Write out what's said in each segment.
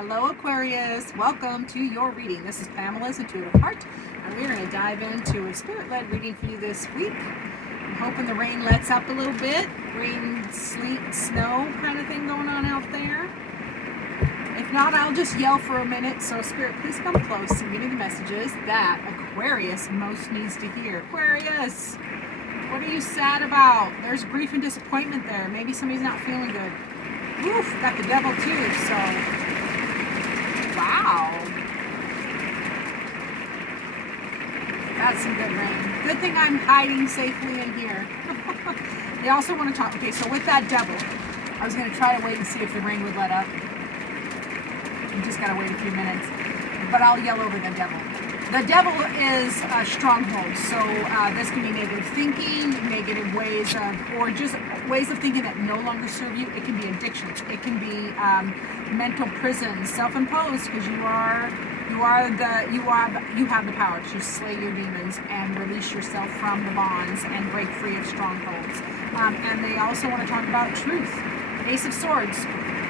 Hello Aquarius, welcome to your reading. This is Pamela's Intuitive Heart, and we're going to dive into a spirit-led reading for you this week. I'm hoping the rain lets up a little bit. Rain, sleet, snow kind of thing going on out there. If not, I'll just yell for a minute. So Spirit, please come close and give me the messages that Aquarius most needs to hear. Aquarius, what are you sad about? There's grief and disappointment there. Maybe somebody's not feeling good. Oof, got the devil too, so wow. That's some good rain. Good thing I'm hiding safely in here. They also want to talk. Okay, so with that devil, I was going to try to wait and see if the rain would let up. You just got to wait a few minutes. But I'll yell over the devil. The devil is a stronghold. So this can be negative thinking, negative ways of, or just ways of thinking that no longer serve you. It can be addictions. It can be mental prisons, self-imposed, because you have the power to slay your demons and release yourself from the bonds and break free of strongholds. And they also want to talk about truth. Ace of Swords,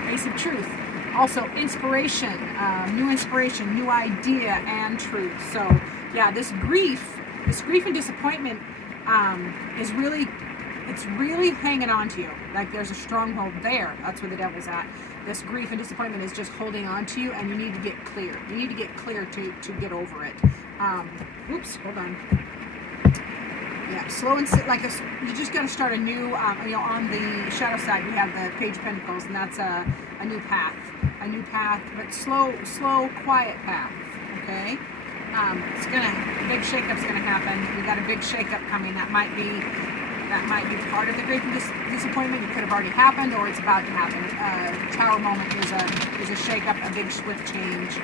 Ace of Truth. Also inspiration, new idea, and truth. So yeah, this grief and disappointment is really, it's really hanging on to you. Like there's a stronghold there. That's where the devil's at. This grief and disappointment is just holding on to you, and you need to get clear. You need to get clear to get over it. Oops, hold on. Yeah, slow and like you just got to start a new. On the shadow side we have the Page of Pentacles, and that's a new path. A new path, but slow, quiet path. Okay, big shakeup's gonna happen. We got a big shakeup coming. That might be part of the grief and disappointment. It could have already happened, or it's about to happen. Tower moment is a shakeup, a big swift change.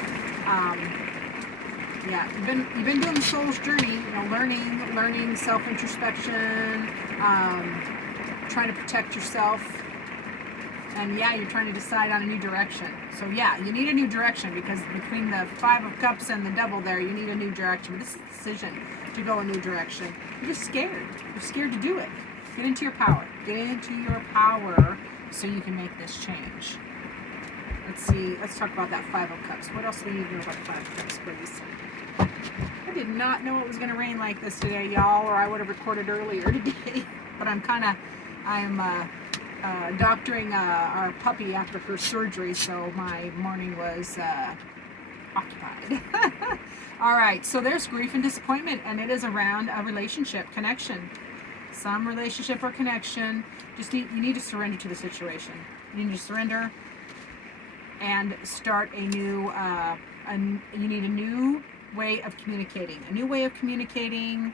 Yeah, you've been doing the soul's journey. Learning self-introspection, trying to protect yourself. And yeah, you're trying to decide on a new direction. So yeah, you need a new direction, because between the Five of Cups and the Devil there, you need a new direction. But this is a decision to go a new direction. You're just scared. You're scared to do it. Get into your power. Get into your power so you can make this change. Let's see. Let's talk about that Five of Cups. What else do we need to know about the Five of Cups, please? I did not know it was going to rain like this today, y'all, or I would have recorded earlier today. But I'm doctoring our puppy after her surgery, so my morning was occupied. All right, so there's grief and disappointment, and it is around a relationship, connection. Some relationship or connection. You need to surrender to the situation. You need to surrender and start a new. You need a new way of communicating. A new way of communicating.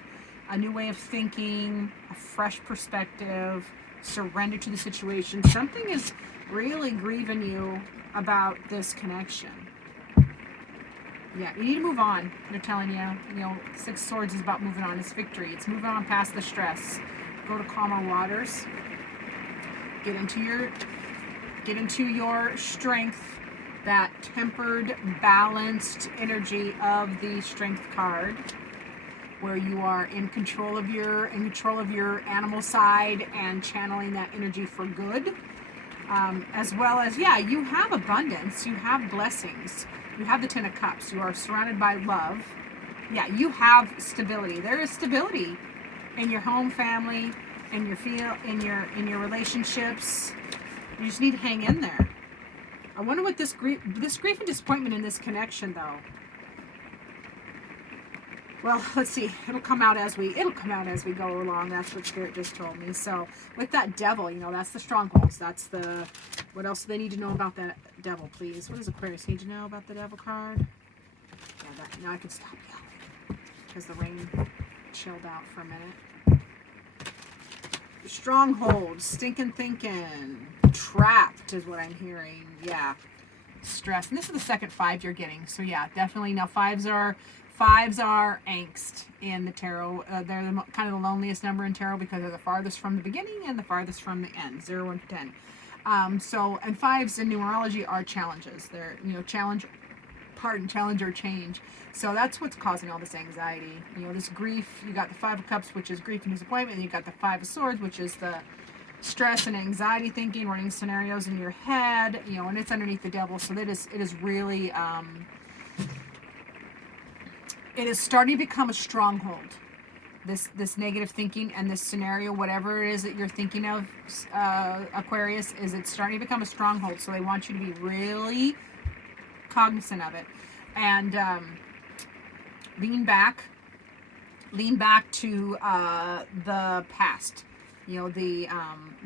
A new way of thinking. A fresh perspective. Surrender to the situation. Something is really grieving you about this connection. Yeah, you need to move on. They're telling you, Six Swords is about moving on. It's victory. It's moving on past the stress. Go to calmer waters. Get into your strength, that tempered, balanced energy of the Strength card, where you are in control of your animal side and channeling that energy for good, as well as you have abundance, you have blessings, you have the Ten of Cups, you are surrounded by love. Yeah, you have stability. There is stability in your home, family, in your relationships. You just need to hang in there. I wonder what this grief and disappointment in this connection though. Well, let's see. It'll come out as we go along. That's what Spirit just told me. So with that devil, that's the strongholds. That's the. What else do they need to know about that devil, please? What does Aquarius need to know about the devil card? Yeah, now I can stop yelling because the rain chilled out for a minute. Strongholds, stinking thinking, trapped is what I'm hearing. Yeah, stress. And this is the second five you're getting. So yeah, definitely. Now fives are angst in the tarot. They're kind of the loneliest number in tarot because they're the farthest from the beginning and the farthest from the end, 0, 1 to 10. And fives in numerology are challenges. They're, challenge or change. So that's what's causing all this anxiety. This grief. You got the Five of Cups, which is grief and disappointment, and you got the Five of Swords, which is the stress and anxiety thinking, running scenarios in your head, you know, and it's underneath the devil. So it is really, it is starting to become a stronghold. This negative thinking and this scenario, whatever it is that you're thinking of, Aquarius, is it's starting to become a stronghold. So they want you to be really cognizant of it, and lean back to the past. You know, the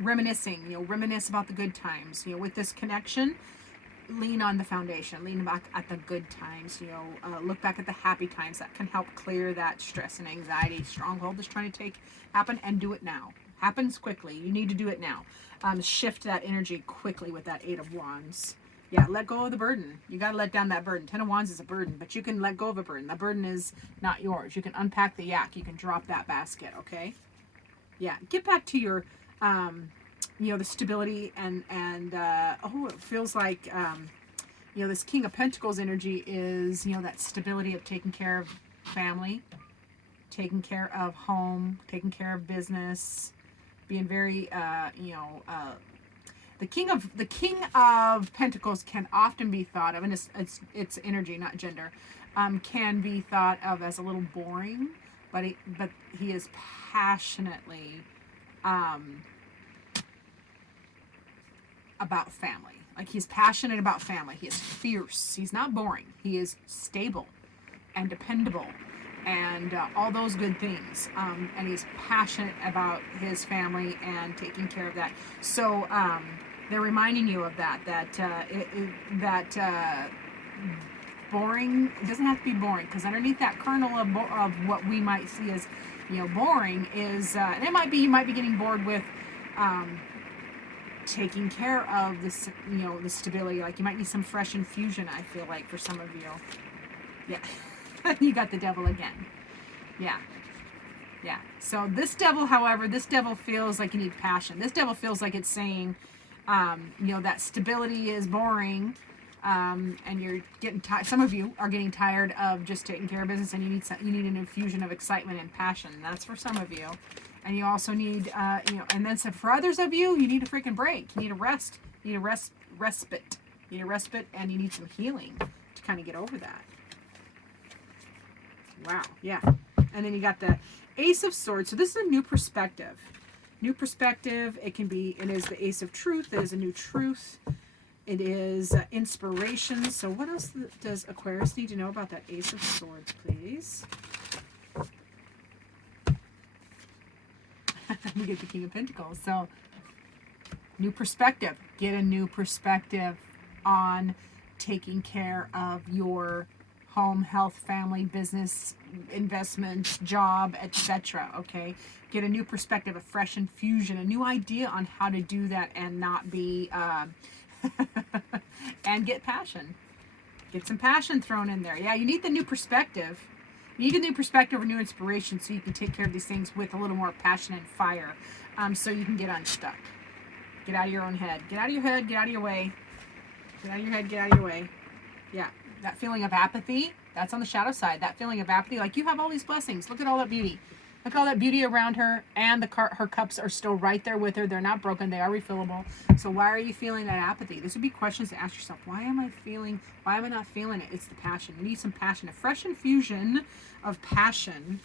reminiscing. You know, reminisce about the good times. You know, with this connection, lean on the foundation, lean back at the good times, you know, look back at the happy times. That can help clear that stress and anxiety stronghold is trying to happen, and do it now. Happens quickly. You need to do it now. Shift that energy quickly with that 8 of Wands. Yeah, let go of the burden. You got to let down that burden. 10 of Wands is a burden, but you can let go of a burden. The burden is not yours. You can unpack the yak. You can drop that basket, okay? Yeah, get back to your you know, the stability and oh, it feels like you know, this King of Pentacles energy is, you know, that stability of taking care of family, taking care of home, taking care of business, being very you know, the king of Pentacles can often be thought of, and it's energy, not gender, can be thought of as a little boring, but he is passionately about family. Like, he's passionate about family. He is fierce. He's not boring. He is stable and dependable and all those good things. And he's passionate about his family and taking care of that. So they're reminding you of that boring, it doesn't have to be boring, because underneath that kernel of what we might see as, you know, boring is, and it might be, you might be getting bored with taking care of this, you know, the stability. Like, you might need some fresh infusion, I feel like, for some of you. Yeah. You got the devil again. Yeah. Yeah. So this devil, however, this devil feels like you need passion. This devil feels like it's saying, you know, that stability is boring, and you're getting tired. Some of you are getting tired of just taking care of business, and you need an infusion of excitement and passion. That's for some of you. And you also need, you know, and then so for others of you, you need a freaking break. You need a rest. You need a respite. You need a respite, and you need some healing to kind of get over that. Wow, yeah. And then you got the Ace of Swords. So this is a new perspective. New perspective. It is the Ace of Truth. It is a new truth. It is inspiration. So what else does Aquarius need to know about that Ace of Swords, please? We get the King of Pentacles. So, new perspective. Get a new perspective on taking care of your home, health, family, business, investments, job, etc. Okay? Get a new perspective, a fresh infusion, a new idea on how to do that and not be, and get passion. Get some passion thrown in there. Yeah, you need the new perspective. You need a new perspective or new inspiration so you can take care of these things with a little more passion and fire, so you can get unstuck. Get out of your own head. Get out of your head. Get out of your way. Get out of your head. Get out of your way. Yeah, that feeling of apathy, that's on the shadow side. That feeling of apathy, like, you have all these blessings. Look at all that beauty. Look at all that beauty around her, and her cups are still right there with her. They're not broken. They are refillable. So why are you feeling that apathy? This would be questions to ask yourself. Why am I not feeling it? It's the passion. You need some passion, a fresh infusion of passion.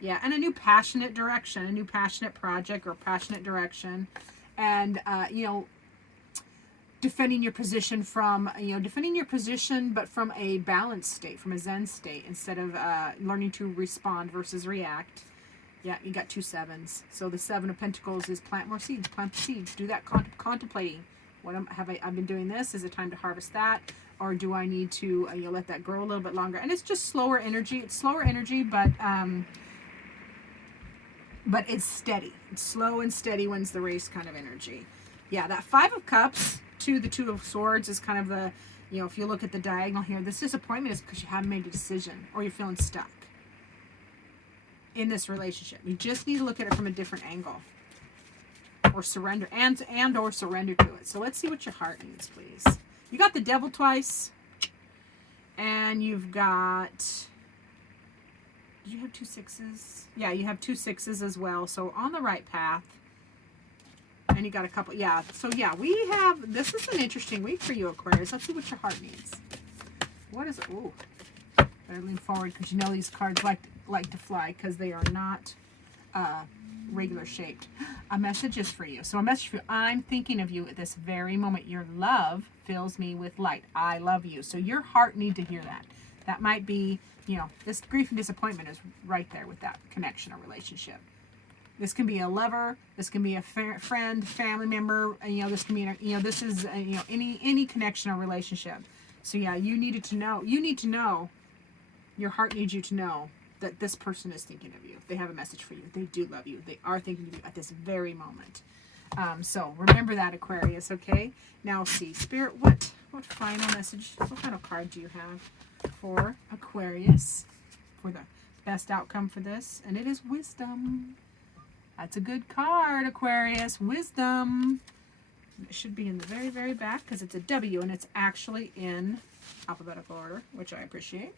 Yeah, and a new passionate direction, a new passionate project or passionate direction. And, you know, defending your position but from a balanced state, from a Zen state, instead of learning to respond versus react. Yeah, you got 2 sevens. So the 7 of Pentacles is plant more seeds, plant the seeds. Do that contemplating. I've been doing this? Is it time to harvest that? Or do I need to you know, let that grow a little bit longer? And it's just slower energy. It's slower energy, but it's steady. It's slow and steady wins the race kind of energy. Yeah, that 5 of Cups to the 2 of Swords is kind of the, you know, if you look at the diagonal here, this disappointment is because you haven't made a decision or you're feeling stuck in this relationship. You just need to look at it from a different angle, or surrender or surrender to it. So let's see what your heart needs, please. You got the Devil twice, and you've got, did you have 2 6s? Yeah, you have 2 6s as well. So on the right path. And you got a couple, yeah. So yeah, we have, this is an interesting week for you, Aquarius. Let's see what your heart needs. What is it? Ooh, better lean forward because you know these cards like to fly because they are not regular shaped. A message is for you. So a message for you. I'm thinking of you at this very moment. Your love fills me with light. I love you. So your heart need to hear that. That might be, you know, this grief and disappointment is right there with that connection or relationship. This can be a lover. This can be a friend, family member. And, you know, this can be, you know, this is, you know, any connection or relationship. So yeah, you needed to know. You need to know. Your heart needs you to know that this person is thinking of you. They have a message for you. They do love you. They are thinking of you at this very moment. So remember that, Aquarius. Okay. Now see, Spirit. What final message? What final card do you have for Aquarius for the best outcome for this? And it is Wisdom. That's a good card, Aquarius. Wisdom. It should be in the very, very back because it's a W and it's actually in alphabetical order, which I appreciate.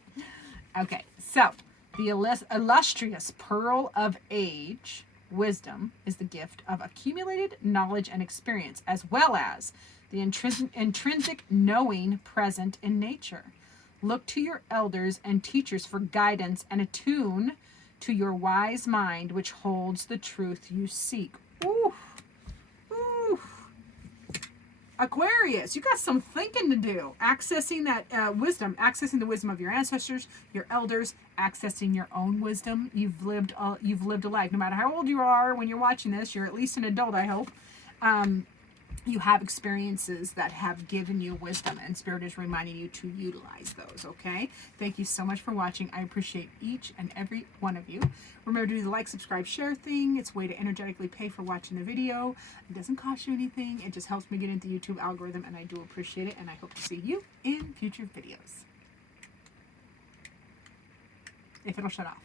Okay, so the illustrious pearl of age, wisdom, is the gift of accumulated knowledge and experience, as well as the intrinsic knowing present in nature. Look to your elders and teachers for guidance and attune to your wise mind, which holds the truth you seek. Ooh, ooh. Aquarius, you got some thinking to do. Accessing that wisdom, accessing the wisdom of your ancestors, your elders, accessing your own wisdom. You've lived a life. No matter how old you are when you're watching this, you're at least an adult, I hope. You have experiences that have given you wisdom, and Spirit is reminding you to utilize those, okay? Thank you so much for watching. I appreciate each and every one of you. Remember to do the like, subscribe, share thing. It's a way to energetically pay for watching the video. It doesn't cost you anything. It just helps me get into the YouTube algorithm, and I do appreciate it, and I hope to see you in future videos. If it'll shut off.